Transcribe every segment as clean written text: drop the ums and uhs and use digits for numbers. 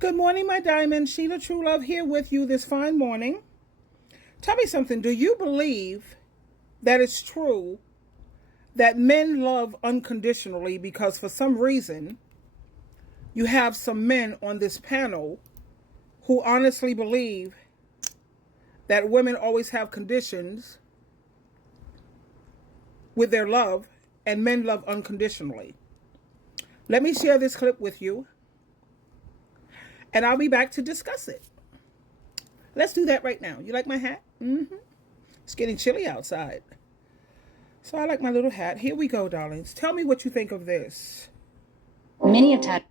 Good morning, my diamond. SheilaTruelove here with you this fine morning. Tell me something. Do you believe that it's true that men love unconditionally? Because for some reason, you have some men on this panel who honestly believe that women always have conditions with their love and men love unconditionally. Let me share this clip with you, and I'll be back to discuss it. Let's do that right now. You like my hat? It's getting chilly outside, so I like my little hat. Here we go, darlings. Tell me what you think of this. Many a time,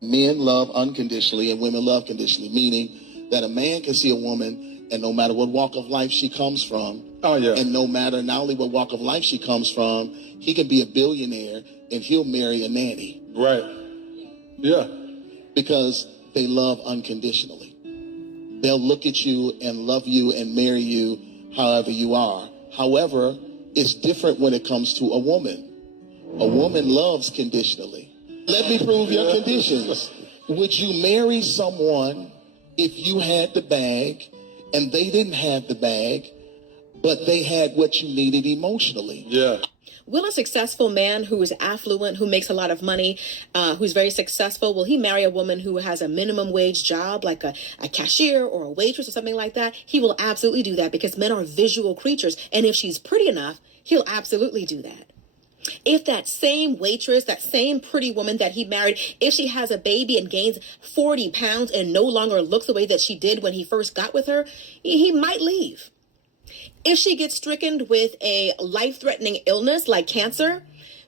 men love unconditionally and women love conditionally, meaning that a man can see a woman and no matter what walk of life she comes from, and no matter not only what walk of life she comes from, he can be a billionaire and he'll marry a nanny. Right. Yeah. Because they love unconditionally. They'll look at you and love you and marry you however you are. However, it's different when it comes to a woman. A woman loves conditionally. Let me prove your conditions. Would you marry someone if you had the bag and they didn't have the bag, but they had what you needed emotionally? Yeah. will a successful man who is affluent, who makes a lot of money, who's very successful, will he marry a woman who has a minimum wage job, like a cashier or a waitress or something like that? He will absolutely do that because men are visual creatures. And if she's pretty enough, he'll absolutely do that. If that same waitress, that same pretty woman that he married, if she has a baby and gains 40 pounds and no longer looks the way that she did when he first got with her, he might leave. If she gets stricken with a life-threatening illness like cancer,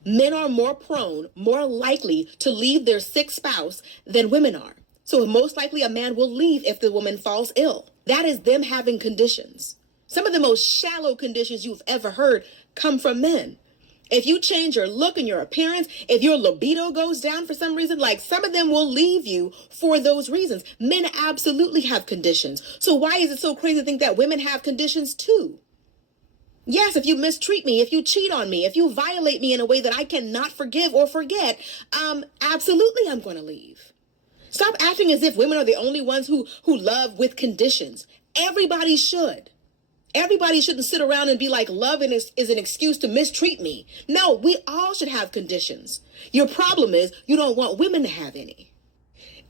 men are more prone, more likely to leave their sick spouse than women are. So most likely a man will leave if the woman falls ill. That is them having conditions. Some of the most shallow conditions you've ever heard come from men. If you change your look and your appearance, if your libido goes down for some reason, like some of them will leave you for those reasons. Men absolutely have conditions. So why is it so crazy to think that women have conditions too? Yes, if you mistreat me, if you cheat on me, if you violate me in a way that I cannot forgive or forget, absolutely I'm going to leave. Stop acting as if women are the only ones who love with conditions. Everybody should. Everybody shouldn't sit around and be like, love is an excuse to mistreat me. No, we all should have conditions. Your problem is you don't want women to have any.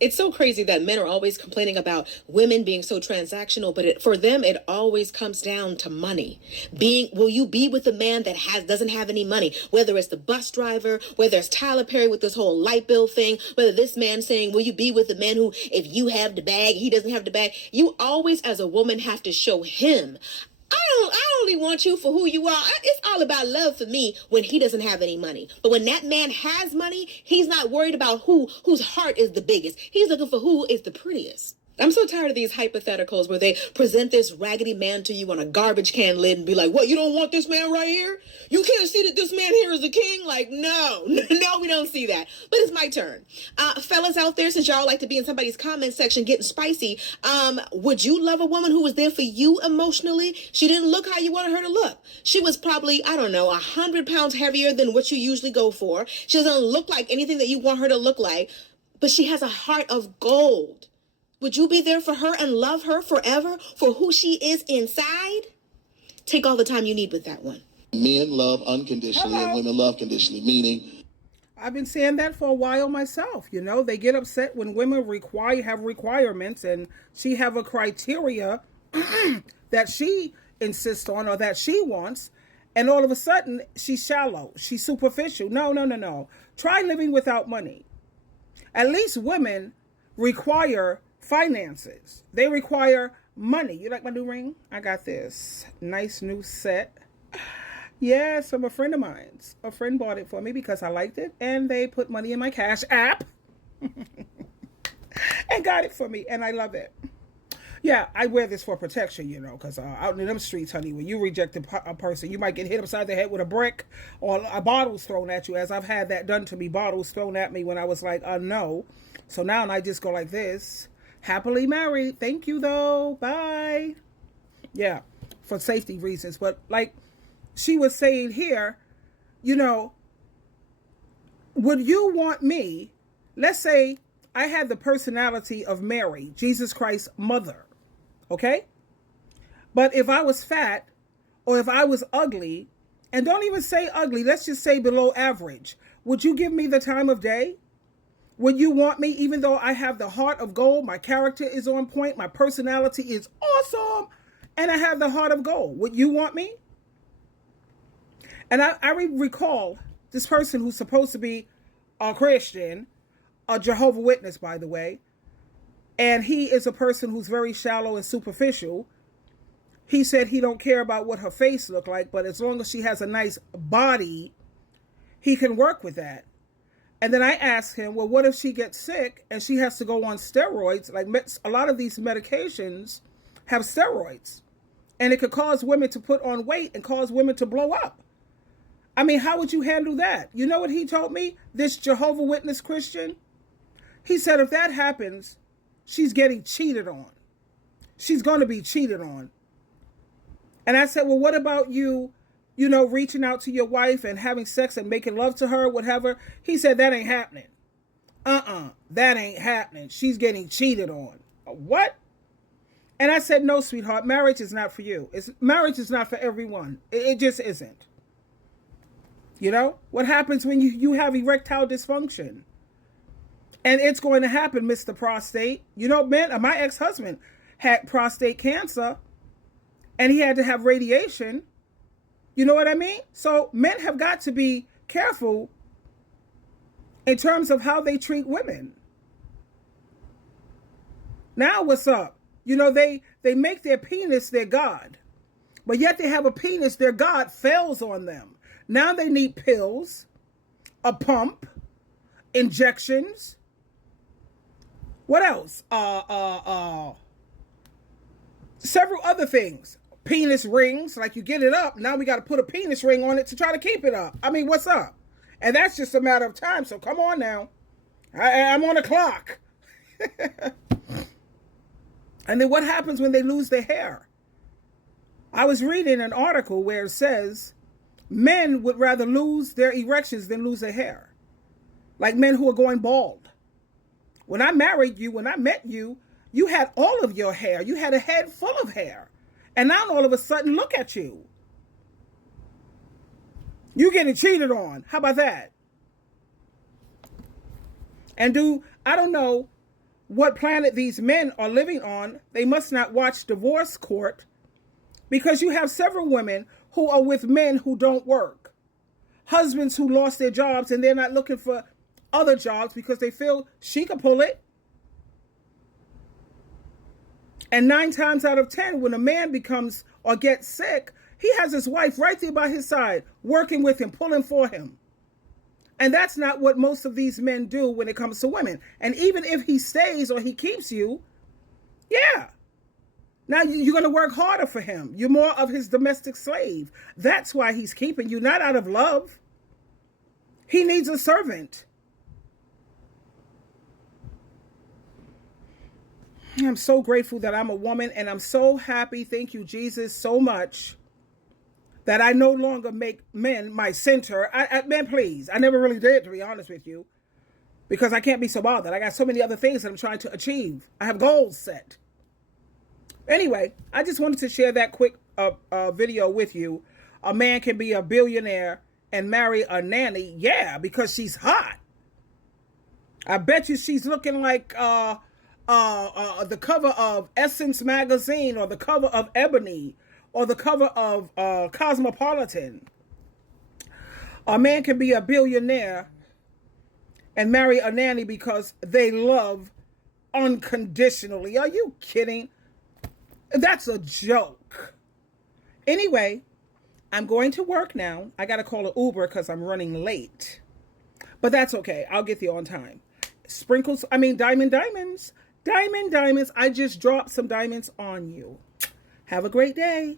It's so crazy that men are always complaining about women being so transactional, but for them, it always comes down to money. Will you be with a man that doesn't have any money? Whether it's the bus driver, whether it's Tyler Perry with this whole light bill thing, whether this man saying, will you be with a man who, if you have the bag, he doesn't have the bag? You always, as a woman, have to show him, I only want you for who you are. It's all about love for me when he doesn't have any money. But when that man has money, he's not worried about whose heart is the biggest. He's looking for who is the prettiest. I'm so tired of these hypotheticals where they present this raggedy man to you on a garbage can lid and be like, what, you don't want this man right here? You can't see that this man here is a king? Like, no, we don't see that. But it's my turn. Fellas out there, since y'all like to be in somebody's comment section getting spicy, would you love a woman who was there for you emotionally? She didn't look how you wanted her to look. She was probably, 100 pounds heavier than what you usually go for. She doesn't look like anything that you want her to look like, but she has a heart of gold. Would you be there for her and love her forever for who she is inside? Take all the time you need with that one. Men love unconditionally and women love conditionally, meaning... I've been saying that for a while myself. You know, they get upset when women have requirements and she have a criteria that she insists on or that she wants. And all of a sudden, she's shallow. She's superficial. No. Try living without money. At least women require finances. They require money. You like my new ring? I got this nice new set. Yes, from a friend of mine's. A friend bought it for me because I liked it, and they put money in my Cash App and got it for me, and I love it. Yeah, I wear this for protection, because out in them streets, honey, when you reject a person, you might get hit upside the head with a brick or a bottle's thrown at you, as I've had that done to me, bottles thrown at me when I was like, no. So now I just go like this. Happily married. Thank you, though. Bye. Yeah, for safety reasons. But like she was saying here, would you want me, let's say I had the personality of Mary, Jesus Christ's mother. Okay? But if I was fat or if I was ugly, and don't even say ugly, let's just say below average, would you give me the time of day? Would you want me, even though I have the heart of gold, my character is on point, my personality is awesome, and I have the heart of gold? Would you want me? And I recall this person who's supposed to be a Christian, a Jehovah's Witness, by the way, and he is a person who's very shallow and superficial. He said he don't care about what her face looked like, but as long as she has a nice body, he can work with that. And then I asked him, well, what if she gets sick and she has to go on steroids? Like a lot of these medications have steroids, and it could cause women to put on weight and cause women to blow up. I mean, how would you handle that? You know what he told me? This Jehovah's Witness Christian? He said, if that happens, she's getting cheated on. She's going to be cheated on. And I said, well, what about you reaching out to your wife and having sex and making love to her, whatever? He said, that ain't happening. That ain't happening. She's getting cheated on. What? And I said, no, sweetheart, marriage is not for you. Marriage is not for everyone. It just isn't. You know, what happens when you have erectile dysfunction? And it's going to happen, Mr. Prostate. You know, man, my ex-husband had prostate cancer, and he had to have radiation. You know what I mean? So men have got to be careful in terms of how they treat women. Now what's up? You know, they make their penis their God, but yet they have a penis their God fails on them. Now they need pills, a pump, injections. What else? Several other things. Penis rings, like you get it up. Now we got to put a penis ring on it to try to keep it up. I mean, what's up? And that's just a matter of time. So come on now. I'm on a clock. And then what happens when they lose their hair? I was reading an article where it says men would rather lose their erections than lose their hair. Like men who are going bald. When I married you, when I met you, you had all of your hair. You had a head full of hair. And now all of a sudden, look at you. You getting cheated on. How about that? And I don't know what planet these men are living on. They must not watch Divorce Court, because you have several women who are with men who don't work. Husbands who lost their jobs and they're not looking for other jobs because they feel she can pull it. And 9 times out of 10, when a man becomes or gets sick, he has his wife right there by his side, working with him, pulling for him. And that's not what most of these men do when it comes to women. And even if he stays or he keeps you, yeah. Now you're going to work harder for him. You're more of his domestic slave. That's why he's keeping you, not out of love. He needs a servant. I'm so grateful that I'm a woman, and I'm so happy, thank you, Jesus, so much, that I no longer make men my center. Men, please. I never really did, to be honest with you, because I can't be so bothered. I got so many other things that I'm trying to achieve. I have goals set. Anyway, I just wanted to share that quick video with you. A man can be a billionaire and marry a nanny. Yeah, because she's hot. I bet you she's looking like the cover of Essence magazine, or the cover of Ebony, or the cover of Cosmopolitan. A man can be a billionaire and marry a nanny because they love unconditionally. Are you kidding? That's a joke. Anyway, I'm going to work now. I got to call an Uber because I'm running late. But that's okay. I'll get there on time. Diamonds. Diamonds. I just dropped some diamonds on you. Have a great day.